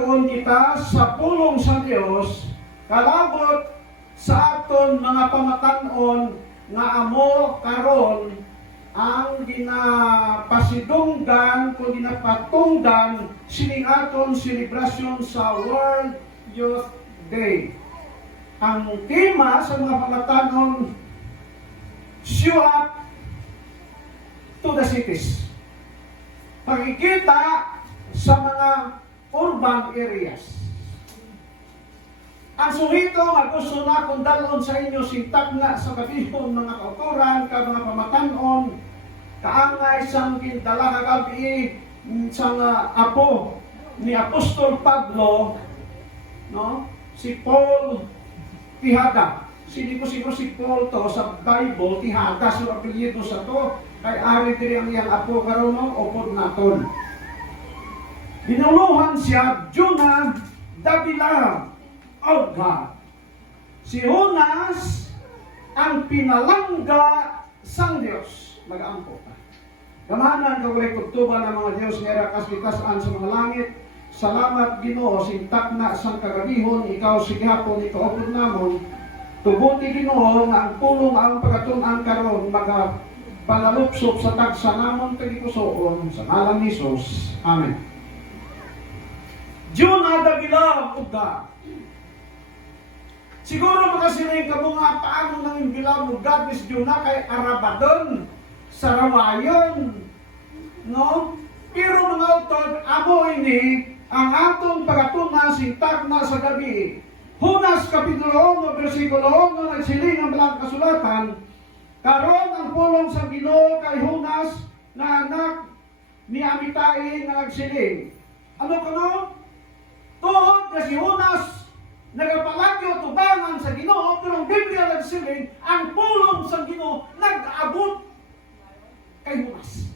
atuon kita sa pulong sa Dios kalabot sa aton mga pamatan-on nga amo karon ang ginapasidunggan kung ginapatungdan sining aton selebrasyon sa World Youth Day. Ang tema sa mga pamatan-on, show up to the cities. Pagkikita sa mga urban areas. Ang suhito nga gusto na kung dalon sa inyo sintak na sa kabihon mga kauturan, ka mga pamatan-on, kaangay sang gindala kagabi sang apo ni Apostol Pablo, no? Si Paul Tihada. Sini ko siguro si Paul to sa Bible, Tihada sa apelyido sa to, kay ari diri ang iyang apo karon no, upod naton. Binuluhan siya Jonah Davila of God. Si Jonas ang pinalangga sang Dios. Mag-ampo ka. Gamanan ka walay tugtuban ng mga Dios nga kasbitasan sa mga langit. Salamat Ginoo sintak na sang kagabihon ikaw sige hapon ikaw upod namon. Tubuti Ginoo nga ang pulong ang pagatunan karon maga palalupsop sa tagsa namon tagikusoon sa ngalan ni Jesus. Amen. Jonah Davila of God. Siguro makasiling ka mo nga paano nang imbilaw mo God is Jonah kay Arabadon sa Rawayon. No? Pero mga utod, amo ini ang atong pagatunan sintak na sa gabi. Hunas Kapitulo 1, versikulo 1, nagsiling ang balang kasulatan, karon ang pulong sa Ginoo kay Hunas na anak ni Amitai na nagsiling. Ano kano? Tuhod na si Hunas nagapalagyo tubangan sa Ginoo, pero ang Biblia nagsiling, ang pulong sa Ginoo nag-abot kay Hunas.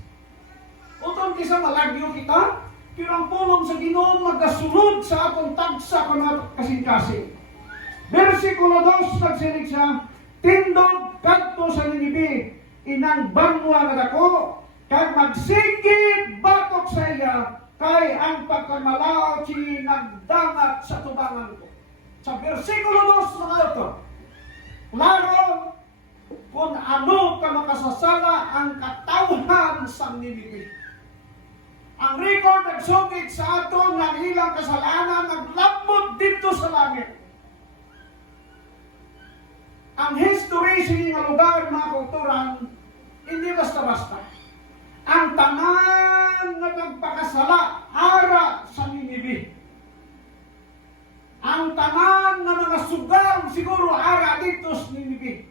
Utong kisa malagyo kita, pero ang pulong sa Ginoo magasulod sa atong tagsa kana kasing-kasing. Versikulo 2 nagsiling siya, tindog kadto sa Ninibe, inang banwa nga dako, kag magsigid batok sa iya, kay ang pagkamalaw si nagdamat sa tubangan ko. Sa versikulo 2 mga ito, klaro kung ano ka makasasala ang katawhan sa Ninibe. Ang record nagsugid sa ato ng ilang kasalanan naglabot dito sa langit. Ang history sa nga lugar mga kulturan hindi basta-basta. Ang tanan na nagpakasala ara sa Ninibe. Ang tanan na mga sugal siguro ara dito sa Ninibe.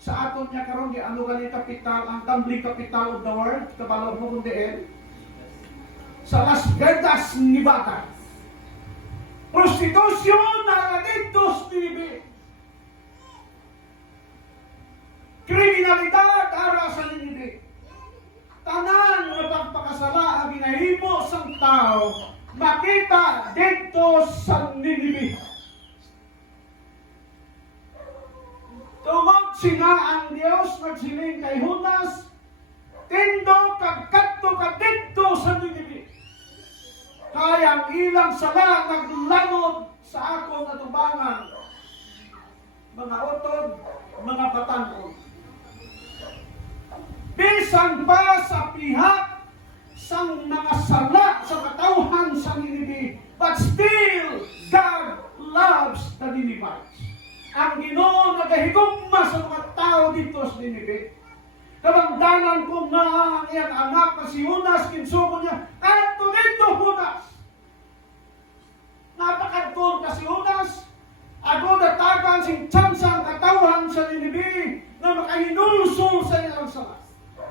Sa aton niya karon di ano gali kapital ang gambling capital of the world kabalo mo kun diin sa Las Vegas, Nevada. Prostitusyon na dito sa Ninibe. Kriminalidad ara sa Ninibe. Tanan na pagpakasala ang ginahimo sang tao makita dito sa Ninibe. Tungod sina ang Dios nagsiling kay Hunas, tindo kadto ka dito sa Ninibe. Kaya ang ilang sala naglanod sa akong atubangan. Mga utod, mga patan-on. Bisan pa sa pihak sang mga sala sa katawhan sa Ninibe, but still God loves the Ninevites. Ang Ginoo nagahigugma sa mga tao dito sa Ninibe. Kabangdanan ko na ang iyang anak na si Jonas, kinsuko niya, kanto dito Jonas. Napakadtol ka si Jonas. Ako natagan sing tsansang katawhan sa Ninibe na makahinulsol sa ilang sala.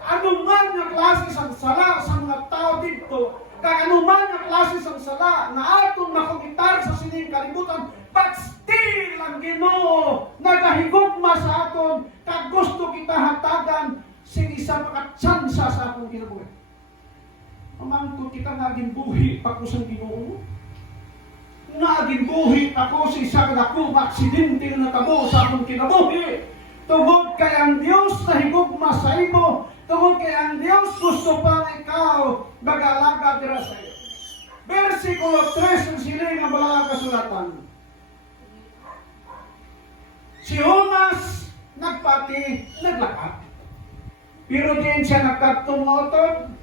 Anuman nga klase sang sala sa mga tao dito, kag anuman nga klase sang sala na aton makomitar sa sining kalibutan, but still ang Ginoo nagahigugma sa aton kag gusto kita hatagan sing isa makatsansa sa akong kinabuhi. Pamangkot kita naging buhi pagkusang Ginoo. Naging buhi ako sa isa kadakong aksidente na natabo sa akong kinabuhi. Tungod kay ang Dios na higugma sa imo, tungod kay ang Dios gusto pa ikaw mag-alaga dira sa iyo. Versikulo 3 ang siling nga kasulatan. Si Jonas nagpati, naglakad. Pero din siya nagkatungotod,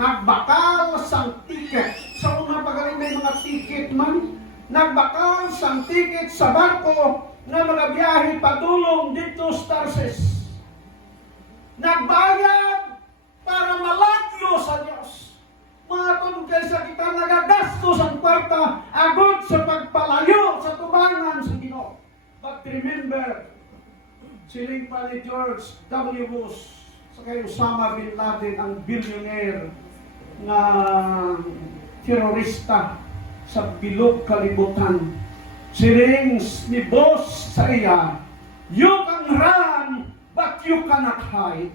nagbakal sang tiket. Sa una pagaling may mga tiket man, nagbakal sang tiket sa barko na mga biyahe padulong dito sa Tarsis. Nagbayad para malagyo sa Diyos. Mga tungkol kaysa kita nagagastos ang kwarta agad sa pagpalayo sa tubangan sa Ginoo. But remember, siling pa ni George W. Bush sa kay Osama Bin Laden, ang billionaire na terorista sa bilog kalibutan. Siling ni Boss sa iya, you can run, but you cannot hide.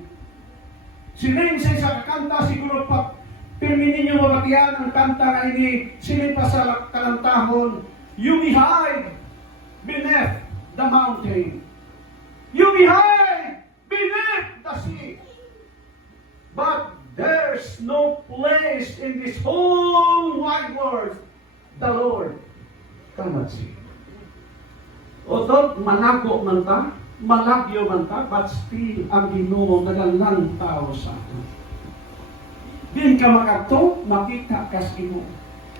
Siling sa isa kakanta, siguro pa, pirmi ninyo mabatian ang kanta na ini, siling pa sa kalantahon, you may hide beneath the mountain. You may hide beneath the sea. But there's no place in this whole wide world the Lord cannot see. Otod, manako man ta, malagyo man ta, but still ang Ginoo nagalang tao sa atin. Din ka makato, makita kas Ginoo.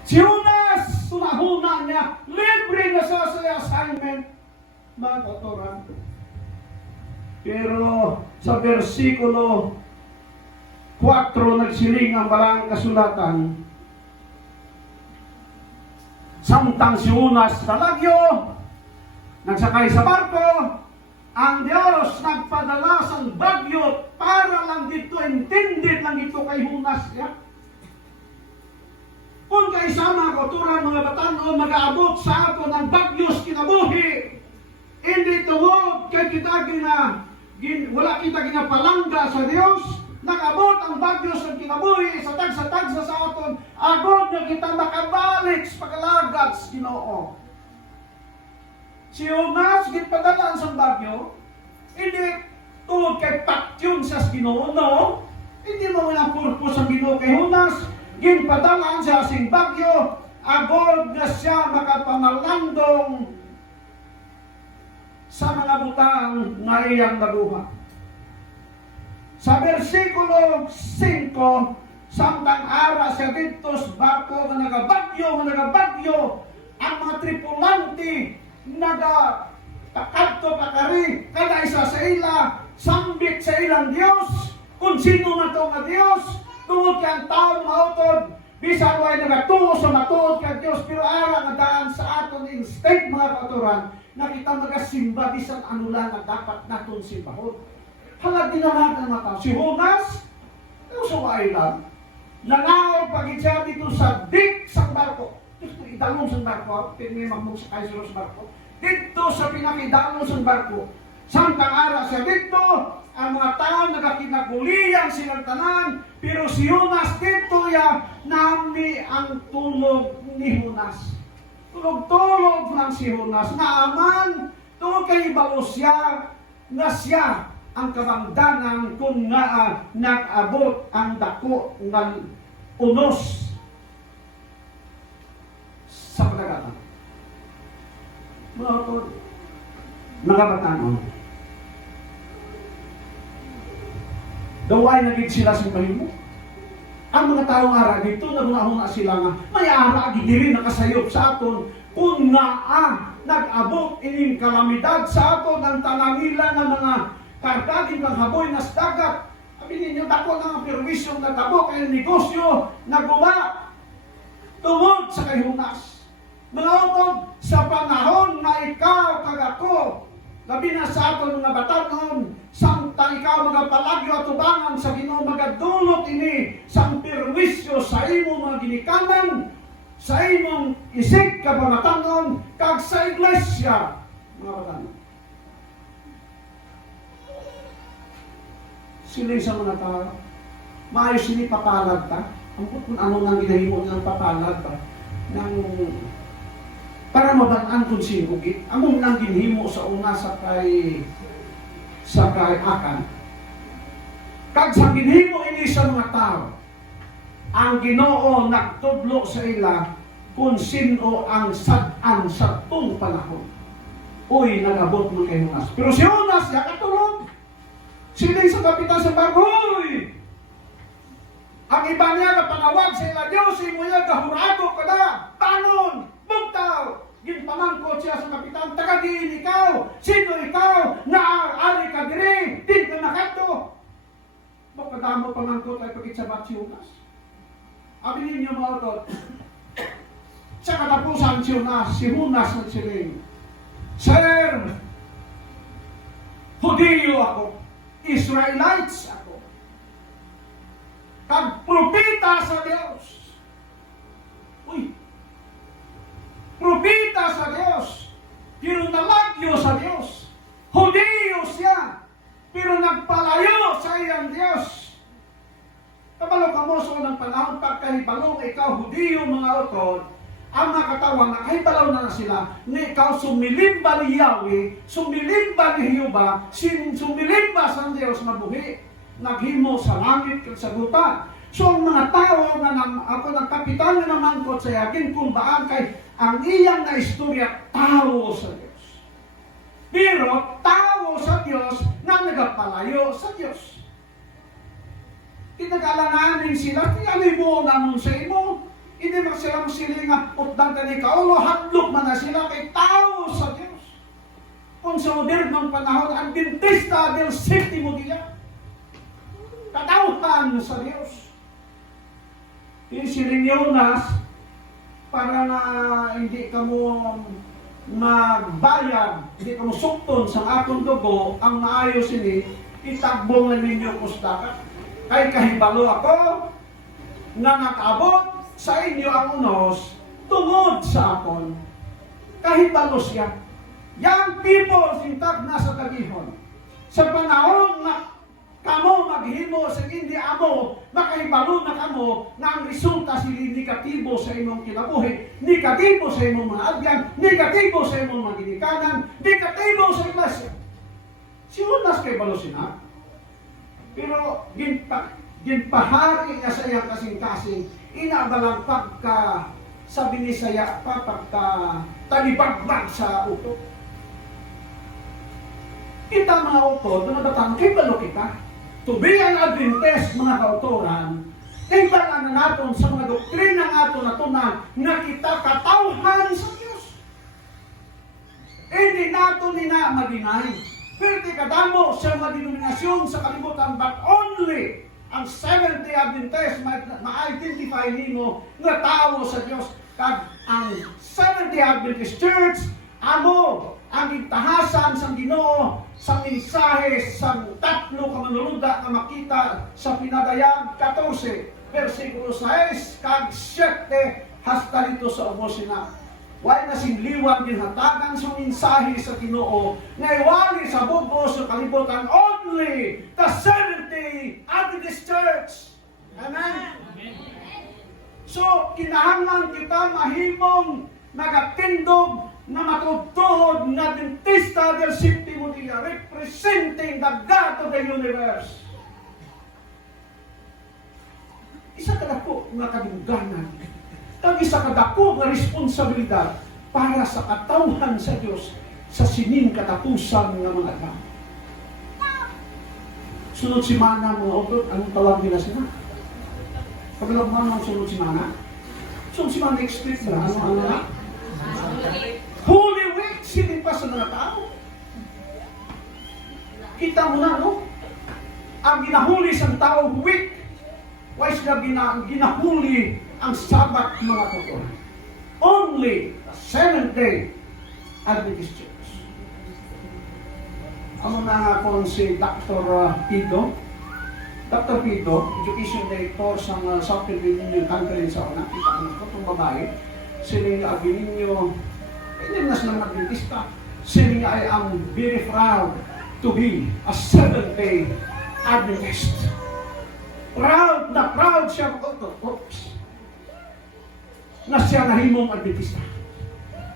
Si Jonas, sunahuna niya, libre na sa assignment, mga kautoran. Pero sa versikulo 4 nagsiling ang balang kasulatan, samtang si Jonas talagyo, nagsakay sa barko, ang Diyos nagpadala sa bagyo para lang dito, intended lang ito kay Jonas. Ya? Kung kayo sama, kauturan mga batanon, mag-aabot sa ato ng bagyos kinabuhi, hindi tungod kay kita wala kita ginapalangga sa Diyos, nag-abot ang bagyos ng kinabuhi sa tagsa-tagsa sa aton, agod na kita makabalik sa pagkalagad sa Ginoo. Si Jonas, gitpadalaan sa bagyo, hindi tungod kay paktyon sa Ginoo, no? Hindi mo ang purpose ang Ginoo kay Jonas, gitpadalaan sa asing bagyo, agod na siya makapamalandong sa mga butang na iyang nabuha. Sa versikulo 5, samtang ara siya dito sa barko na nagabagyo, ang mga tripulante nagakadto pakari, kada isa sa ila, sambit sa ilang Diyos, kung sino na ito nga Diyos, tungod kang taong mautod, bisan way nagatulo sa matuod kang Diyos, pero ara nga daan sa aton instead mga kauturan, na kita magasimba bisan ano lang na dapat natin simbahon. Halag dinamag ng mga tao. Si Jonas, sa island, nangaw pagit siya dito sa dik sa barko. Gusto idalong sa barko, pinimamog sa kaisuro sa barko. Dito sa pinakidalong sa barko. Samtang ara siya dito, ang mga tao nagakinaguliyan silang tanan, pero si Jonas dito ya, nami ang tulog ni Jonas. Tulog-tulog lang si Jonas na aman, tungkol kay ibalo siya, na siya ang kabangdanan kung nga nag-abot ang dako ng unos sa pagkagatan. Mga batanon, daway naging sila sa bahimo. Ang mga taong ara dito, nagunahon na sila nga, may ara, gidiri nakasayop sa aton, kung nga nag-abot ining kalamidad sa aton, ang tanangila ng mga karkagin ng haboy na dagat. Sabi ninyo, dako na ang perwisyong nagabo kay negosyo, naguma, tungod sa kay Jonas. Mga utod, sa panahon na ikaw kagako, labi na sa aton mga batanon, samtang ikaw magapalagyo at tubangan sa Ginoo, magadulot ini sa perwisyo sa imong mga ginikanan, sa imong isig kabangatanon, kag sa iglesia, mga batanon. Sila sa mga tao, maayos sila papalad ta, ang kung ano nang ginahimo ng papalad ta, ng para mabataan kung sino, among nang ginhimo sa una sa kay akan. Kag sa ginhimo ini sa mga tao, ang Ginoo nagtudlo sa ila, kung sino ang sad-an sa tong panahon. Uy, nagabot mo kay Jonas. Pero si Jonas, yakatulog. Sila sa kapitan sa bagoy. Ang iba niya na panawag sa ila Diyos, imo niya kahurado ka na, tanon, bugtaw. Ginpamangkot siya sa kapitan, tagadiin ikaw, sino ikaw, naaari ka diri, din ka nakato. Pagkadamo pamangkot ay pagkitsabat si Jonas. Abi ninyo mga otot, sa katapusan si Jonas nagsiling, Sir, Hudiyo ako, Israelites ako, kagpropita sa Diyos. Uy, propita sa Diyos, pero nalagyo sa Diyos. Hudiyo siya, pero nagpalayo sa iyang Diyos. Kabalo ka mo sa unang panahon, pagkahibalong ikaw, Hudiyo mga utod, ang nakatawan na kahibalaw na sila, ni ikaw sumilimba ni Yahweh, sumilimba ni Jehovah, sumilimba sa Diyos na buhi, naghimo sa langit at sa guta. So ang mga tao na ako ng kapitan na namangkot sa yakin kung baan kay ang iyang na istorya tao sa Diyos. Pero tao sa Diyos na nagapalayo sa Diyos. Kinagalanganin sila, ano mo naman sa imo? Hindi ba sila masilinga utang ka ni Kaulo, hadlok man na sila kay tao sa Diyos. Kung sa modernong panahon, ang dentista del sétimo dia, katauhan sa Diyos. Yung siling Jonas, para na hindi ka mo magbayad, hindi ka mo sukton sa akong dugo, ang maayos ini, itagbong na ninyo kustakat. Kay kahibalo ako, na nakabot sa inyo ang unos, tungod sa akon. Kahibalo siya. Young people, sintag nasa kagihon. Sa panahon na kamo maghimo sa hindi amo, makahibalo na kamo na ang resulta sili negatibo sa imong kinabuhi, negatibo sa imong mga agyan, negatibo sa imong mga ginikanan, negatibo sa iglesia. Si Jonas kay balo sina. Pero ginpahari niya sa iyang kasing-kasing, inabalang pagka sa binisaya pa, pagka talibagbag sa utok. Kita mga utod, mga batang, kibalo kita. To be an Adventist, mga kautoran, tingbalan na natin sa mga doktrina nga ito na tunan na kita katauhan sa Diyos. Hindi nato nina madinay. Pero di kadamo sa mga denominasyon sa kalibutan, but only ang Seventh-day Adventist ma-identify nimo nga tao sa Diyos. Kag ang Seventh-day Adventist Church, amo ang intahasan sa Ginoo sa mensahe sa tatlo ka manuluda na makita sa Pinadayag 14, versikulo 6, kag 7, hasta dito sa Obosina. Why na sinliwan ginhatagan sa mensahe sa Ginoo na iwali sa bugo sa kalibutan only the Seventh-day Adventist Church. Amen? So, kinahanglan kita mahimong nagatindog na matutod na dentista del sétimo dia, representing the God of the universe. Isa ka dako nga kadungganan, kag isa ka dako nga responsibilidad para sa katawhan sa Dios sa sining katapusan nga mga tao. Sunod simana mga utod, anong tawag nila sila? Paglalagman ng sunod simana? Sunod simana next week na, ano na? Holy Week, silip pa sa mga tao. Kita mo na, no? Ang ginahuli sa tao week, why sila ginahuli ang Sabat mga totoo? Only the Seventh-day Adventist Church. Ano na nga kung si Dr. Pito? Dr. Pito, Education Director sa Southern Union Conference sa una, kita mo ito, itong babae, siling agin ninyo, hindi na sila mag-dentista. Saying, I am very proud to be a Seventh-day Adventist. Proud na proud siya. Oops. Na siya nahimong Adventista.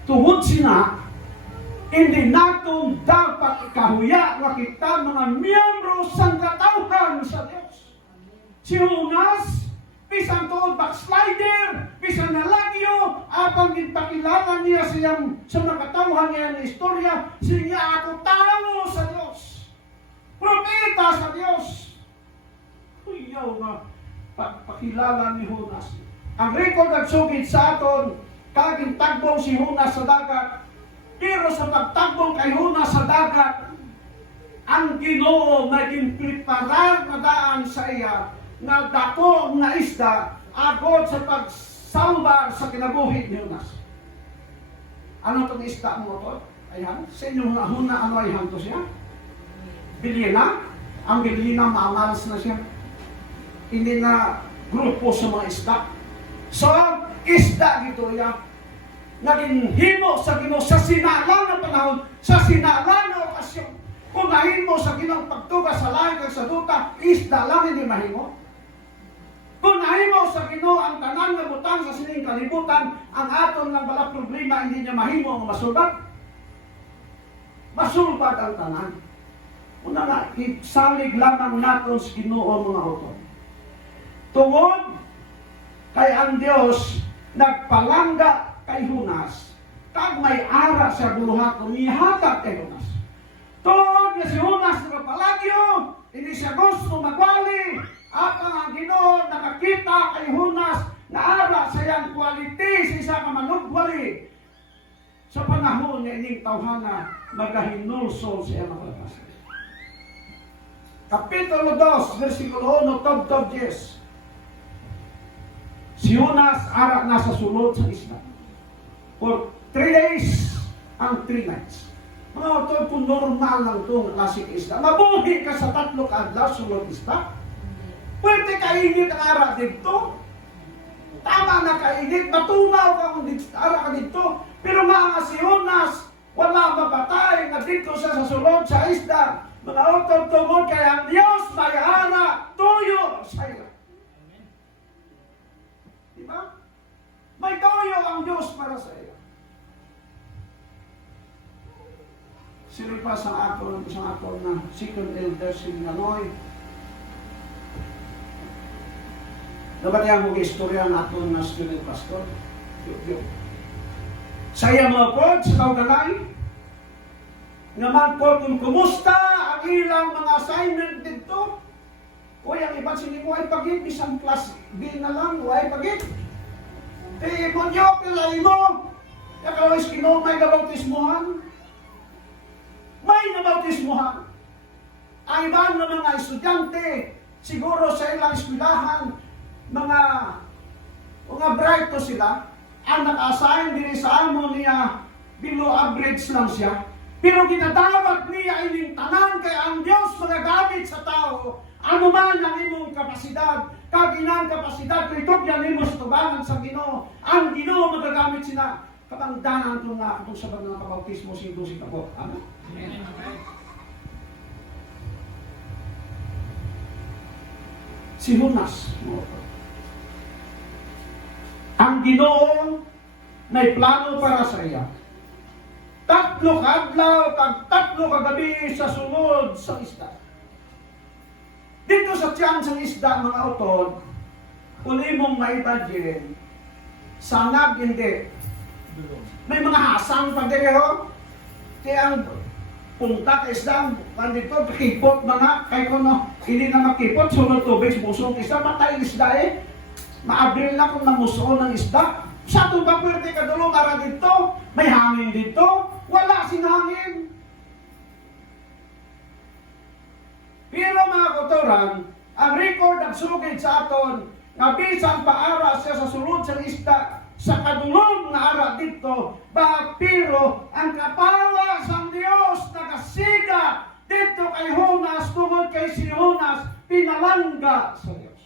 Tungod sina, hindi natong dapat ikahuya na kita mga miyembro sa katauhan sa Diyos. Si Jonas, bisan tuod backslider, bisan nalagyo, apang ginpakilala niya siyang sa makatawhan niya ng istorya, siya ako tao sa Diyos. Propeta sa Diyos. Kuyaw nga, pagpakilala ni Jonas. Ang record nagsugid sa aton, kaging tagbong si Jonas sa dagat, pero sa pagtagbong kay Jonas sa dagat, ang Ginoo naging preparar na daan sa iya na dako nga isda agod sa pagsalbar sa kinabuhi ni Jonas. Ano itong isda mo to? Ayan, sa inyong huna ano ay hanto siya? Bilyena? Ang bilyena maamalas na siya. Hindi na grupo sa mga isda. So, isda gito ya. Naging himo sa Ginoo sa sinalang na panahon, sa sinalang na okasyon. Kung nahimo sa Ginoo pagtuga sa langit kag sa duta, isda lang hindi mahimo. Kung nahimo sa Ginoo ang tanan nga butang sa sining kalibutan, ang aton lang bala problema hindi niya mahimo ang masulbat. Masulbat ang tanan. Una nga, salig lamang naton sa Ginoo mga utod. Tungod kay ang Dios nagpalangga kay Jonas, kag may ara sa buhaton ihatag kay Jonas. Tungod nga si Jonas nakapalagyo, hindi siya gusto magwali, at ang Ginoo nakakita kay Jonas na ara sa iyang quality sa isa ka manugwali. Sa panahon nga ining tawhana, magahinulsol siya makalabas. Kapitulo 2, versikulo 1, tub 10. Si Jonas ara nasa sulod sa isla. For 3 days and 3 nights. Mga utod, kung normal lang itong klasik isla, mabuhi ka sa 3 kadlaw sulod isla. Pwede kainit ang ara dito. Tama na kainit, matunaw ka kung ara ka dito. Pero mga si Jonas, wala mapatay na dito siya sa sulod sa isla. Mga utod, tungod kaya ang Diyos may ara tuyo sa ila. Diba? May toyo ang Diyos para sa iyo. Siripa sa aton na second elder si Nanoy. Dapat yung mga istorya natin na student pastor. Saya mga po sa kaugalay. Naman po kung kumusta ang ilang mga assignment dito. Uy, ang iba sinig, huwag pagit, isang class B na lang, huwag pagit. Eh, monyo, pilay mo. Yakalawis kino, may nabautismuhan. May nabautismuhan. Ang iba ng mga estudyante, siguro sa ilang eskwelahan, mga bright to sila, ang naka-assign din sa amo niya, below average lang siya. Pero ginatawag niya ining tanan kay ang Diyos magagamit sa tao. Ano man ang imong kapasidad, kaginang kapasidad, kung itugyan mo sa tubangan sa Ginoo, ang Ginoo magagamit sila. Kapangdanan ito nga itong sabag ng kabautismo, sing-dusing ako. Ano? Amen. Si Jonas, ang Ginoo may plano para sa iya. 3 kadlaw, kag 3 kagabi sa sulod sa isda. Dito sa tiyan sa isda, mga utod, kung imong ma-imagine, sangag hindi. May mga hasang pa direho. Kaya ang punta ka isda, dito, kipot mga, kaya kung hindi na makipot, sunod tubig, musong isda, matay isda eh. Maabril na kung namusoon ng isda. Sa itong bapwerte ka dulo, para dito, may hangin dito, wala sing hangin. Pero mga kautoran, ang record nagsugid sa aton, nga bisan paara siya sa sulod sa isda, sa kadulong na ara dito, pero ang kapawa sa Diyos nakasiga dito kay Jonas, tungod kay si Jonas, pinalangga sa Diyos.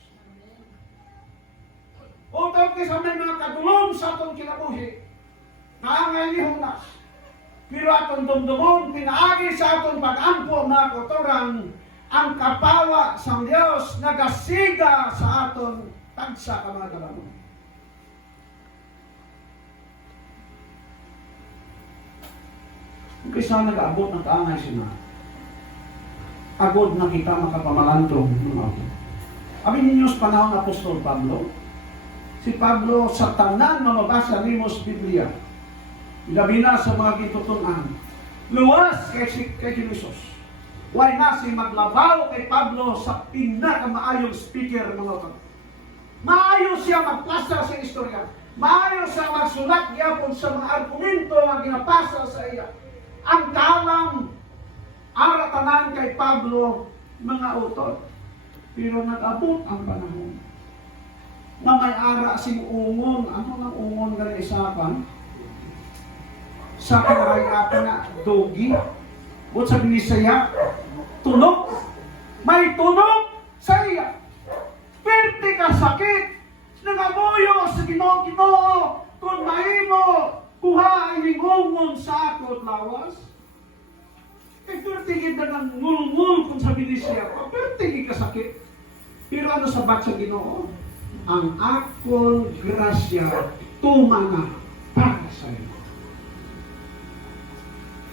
Utod kay sa may mga kadulong sa atong kinabuhi, naangay ni Jonas. Pero atong dumdumon, pinaagi sa atong pag-ampo mga kautoran, ang kapawa sa Diyos nagasiga sa aton tagsa ka mga kalamon. Kaysa nag-abot ng kaangay sila, agod na kita makapamalantrong. Abin ninyo sa panahon Apostol Pablo, si Pablo sa tanan na mabasa nimo sa Biblia. Labi na sa mga gitutunan. Luwas kay Jesus. Why na si maglabaw kay Pablo sa pinakamaayong speaker mga kapatid. Maayo siya magpasa sa istorya. Maayo siya magsulat gyapon sa mga argumento nga ginapasa sa iya. Ang kalam aratanan kay Pablo mga utod. Pero nag-abot ang panahon na may ara sing ungon. Ano nang ungon gani isapan? Sa kinarayatan na dogi. But sa Binisaya, tunog. May tunog sa iya. Perte ka sakit. Nangamuyo sa Ginoo kung mahimo kuha ang lingongon sa akot lawas. Kaya pertigid na ng ngul-ngul kung sa Binisaya. Pertigid ka sakit. Pero ano sabat sa Ginoo? Ang akong grasya tumana para sa iyo.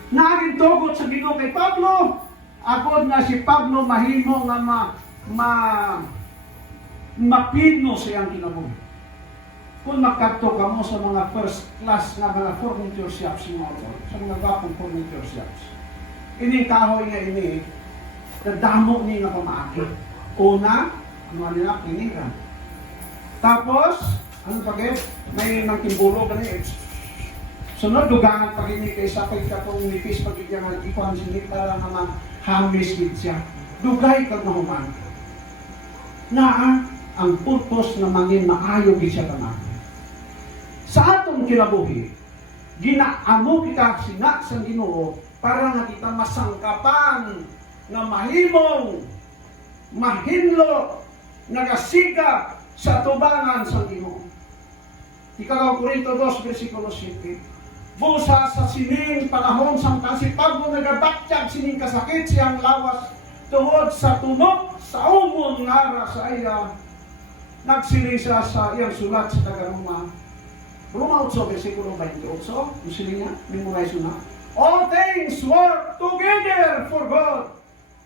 Naging sa Ginoo kay Pablo, agod na si Pablo mahimo nga mapino siyang kinabuhi. Kung makadto ka mo sa mga first class na mga furniture shops sa mga gapong furniture shops. Ini kahoy nga ini, nadamo ni nga pamaaki. Una, ano nila, piniran. Tapos, ano pagit? May nagtimbulo gani. Sunod, dugangan pag ini kay sapay ka kung nipis pag iyan ikuan sinit para naman hamis gid siya. Dugay kag mahuman. Na ang purpose na mangin maayo gid siya tanan. Sa atong kinabuhi, ginaamo kita sina sa Ginoo para nga kita masangkapan nga mahimong mahinlo nagasiga sa tubangan sa Ginoo. Ikaw Korinto 2 versikulo 7. Busa sa sining panahon sang si Pablo nagabatyag sining kasakit siyang lawas tungod sa tunog sa umon nga sa iya. Nagsiling siya sa iyang sulat sa taga-Roma. Roma 8 versikulo 28. Yung siling niya, memorize na. All things work together for good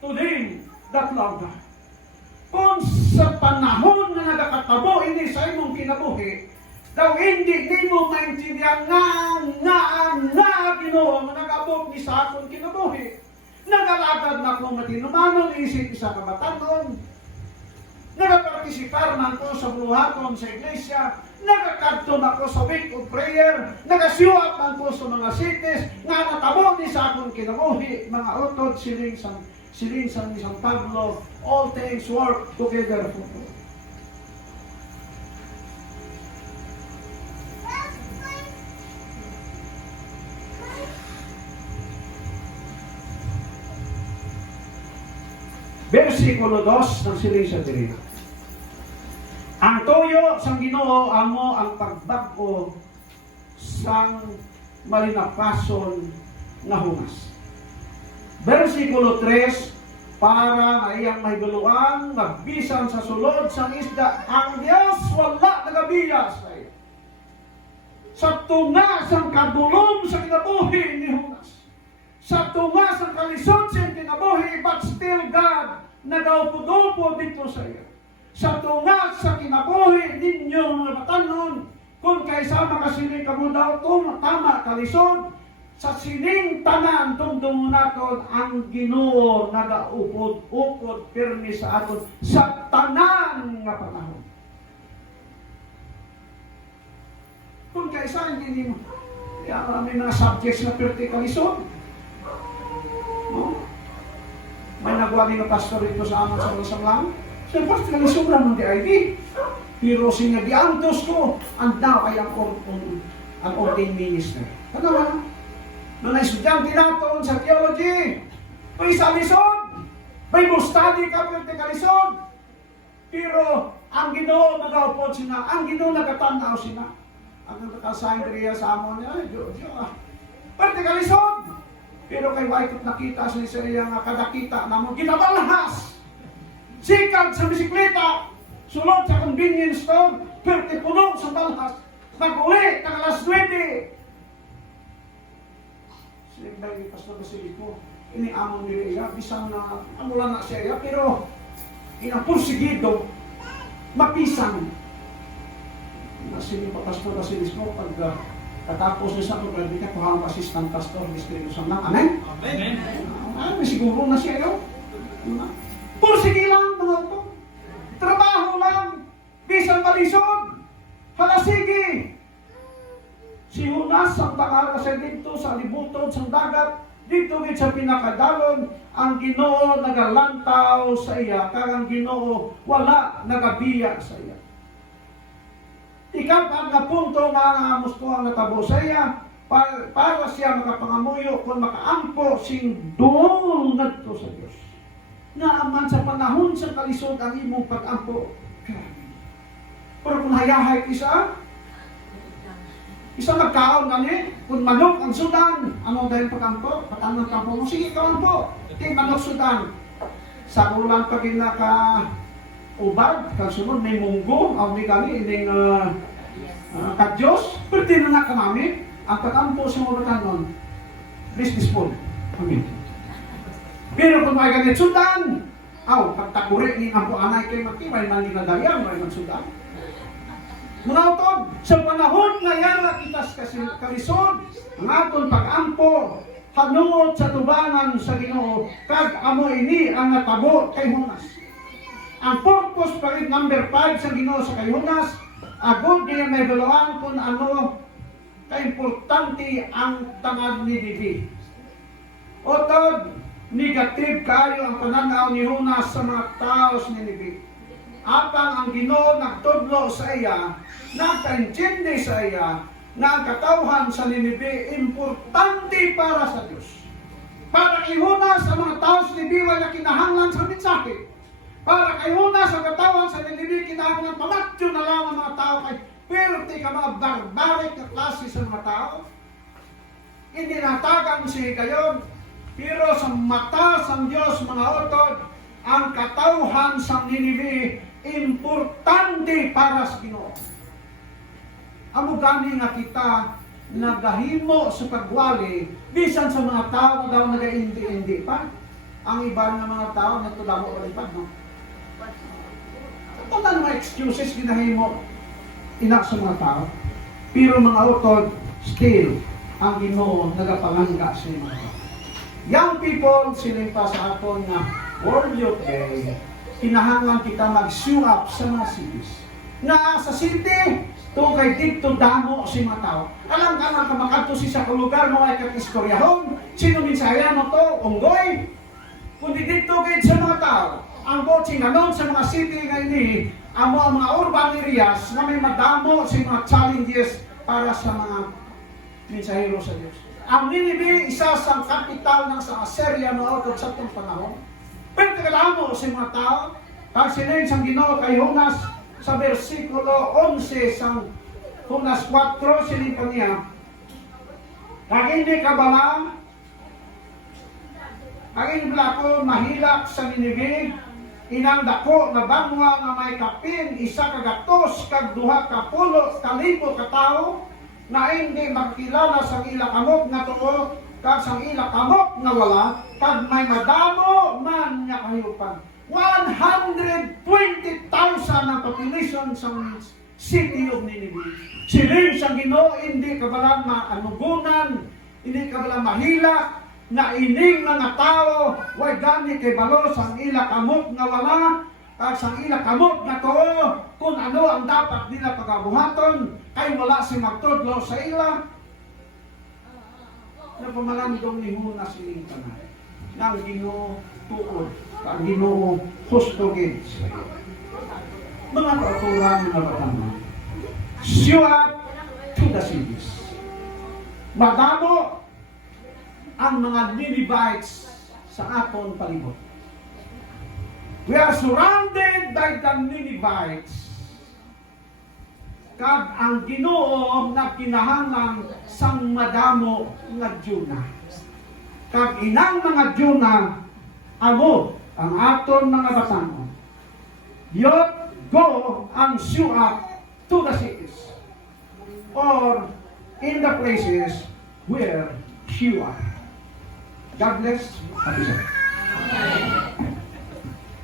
to them that love God. Kung sa panahon na nagakatabo ini sa imong kinabuhi, daw hindi mo maintindihan nga Ginoo nga nag-abot ni sa akong kinabuhi. Nagalagad na akong matinumanon isip sa kabatanon. Nagapartisipar man ko sa buhaton sa iglesia. Nagakadton ako sa week of prayer. Nagasiwap man ko sa mga cities nga natabo ni sa akong kinabuhi. Mga utod siling sa isang Pablo, all things work together for good. Versikulo 2 ng siling sa diri. Ang tuyo sang Ginoo amo ang pagbag-o sang malinapason nga humas. Versikulo 3, para na iyang mahibuluan nagbisan sa sulod sang isda, ang Dios wala nagabiyas sa iyo. Sa tunga sang kadulom sa kinabuhi ni Hunas. Sa tunga sang kalisod sa kinabuhi, but still God nagaupod-upod dito sa iyo. Sa tunga sa kinabuhi ninyo mga batanon, kung kaysama kasining kamo daw tama kalisod, sa sining tanan tungtong naton ang Ginoo nagaupod-upod pirmi sa aton sa tanan nga panahon. Kung kaysa hindi mo, may mga subjects na pirti kalisod. No? May nagwagi na pastor ito sa amin sa isang lang. Siyempre, kalisod lang ng DID. Pero siya diantos ko, ang daw ay ang ordained minister. Ano ba? Mga estudyante natin sa theology, may sa lisod, Bible study ka pero kalisod. Pero ang Ginoo nagaupod sila, ang Ginoo nagatanaw sila. Ang nakasahin kaya sa amon niya, pero kalisod. Pero kay Waikot nakita sa iya nga kadakita namon ginabalhas. Sikag sa bisikleta, sulod sa convenience store, pero puno sa balhas. Mag-uli, kang alas 9. Sinigday ni Pastor Basilico, iniamon nila iya, bisang na, amula na siya iya, pero inapursigido, mapisang. Sige pa pastor kasi mismo pag katapos niya sa pagkakita ka kuhang assistant pastor distrito sa nang. Amen? Amen. May siguro na siya yun. Pursige lang mga ito. Trabaho lang. Bisan malisod. Hala sige. Si Jonas ang takara sa dito sa libuton sa dagat. Dito gid sa pinakadalon ang Ginoo nagalantaw sa iya kag ang Ginoo wala nagabiya sa iya. Ikapat nga punto nga ang amos ko ang natabo sa iya para siya makapangamuyo kung makaampo sing duol ngadto sa Dios. Naaman sa panahon sa kalisod ang imong pag-ampo. Grabe. Pero kung hayahay isa nagkaon gani, kung manok ang sudan, ano dahil pag-ampo? Patanong kampo mo, sige kawan po. Di manok sudan. Sa ulan pag naka ubad, kang sunod may munggo, o may kami, ining kadyos, pero di na nakamami, ang pag-ampo sa mga batanon, business po. Amin. Pero kung may ganit sudan, pagtakuri ni ampo anay kay makimay, man ginadayang, may magsudan. Mga utod, sa panahon nga yara kitas kalisod, ang aton pag-ampo, hanungod sa tubangan sa Ginoo, kag amo ini ang natabo kay Jonas. Ang purpose pa rin number 5 sa Ginoo sa kay Jonas, agod niya may balawan kung ano ka-importante ang tangad ni Bibi. Utod, negative kayo ang pananaw ni Jonas sa mga tao sa Ninibe. Apang ang Ginoo nagtudlo sa iya, nagkaintindi sa iya, na ang katawhan sa Ninibe importante para sa Diyos. Para kay Jonas ang mga tao sa Ninibe wala kinahanglan sa mensahe. Para kay Jonas ang katawhan sa Ninibe kinahanglan pamatyo na lang ang mga tao kay pero di ka mga barbaric na klase sa mga tao. Hindi natagang siya gayon. Pero sa mata sa Diyos mga utod, ang katawhan sa Ninibe importante para sa Ginoo. Amo gani nga kita nagahimo sa pagwali bisan sa mga tao daw nagaindi-indi pa. Ang iba ng mga tao natudamo palipad, no? Ito na mga excuses ginahimo ina sa mga tao. Pero mga utod, still ang Ginoo nagapangangga sa mga tao. Young people, silimpa sa aton na World Youth Day, kinahanglan kita mag-show up sa mga cities. Na sa city, to kay dito damo si mga tao. Alam ka na kamakadto si sa lugar mo ay kapiskoryahon, sino minsaya mo to, unggoy. Kundi dito kay sa mga tao, ang coaching anon sa mga city nga ini, amo ang mga urban areas na may madamo sa mga challenges para sa mga minsahero sa Diyos. Ang Ninibe, isa sa kapital ng sa Assyria noong sa itong panahon. Pero kailangan mo sa mga tao, pag sinayin sa Ginoo kay Jonas, sa versikulo 11 sa Jonas 4, sinipan niya, kag hindi ka bala, kag hindi ko mahilak sa Ninibe, inang dako na banwa nga may kapin, isa kagatos, kag duha ka pulo, kalibo ka tao, na hindi makilala sa ila kamot nga too, kag sa ila kamot nga wala, kag may madamo man nga kahiyupan. 120,000 ang population sa city of Nineveh. Siling sa Ginoo hindi kabalang maanugunan, hindi kabalang mahilak, na ining mga tao, way gani kay balo sa ila kamot nga wala, kag sa ila kamot nga too, kung ano ang dapat nila pagabuhaton, kay wala si magtudlo sa ila. Na pamalandong ni Huna siling tanan. Nang Ginoo tuod, kang Ginoo hustugin sa iyo. Mga kauturan na batama, show up to the cities. Madamo ang mga Ninevites sa aton palibot. We are surrounded by the Ninevites. Kag ang Ginoo na kinahanglan sang madamo nga Juna. Kag inang mga Juna, amo ang aton mga batanon. Yot go and show up to the cities or in the places where you are. God bless. Happy Sabbath.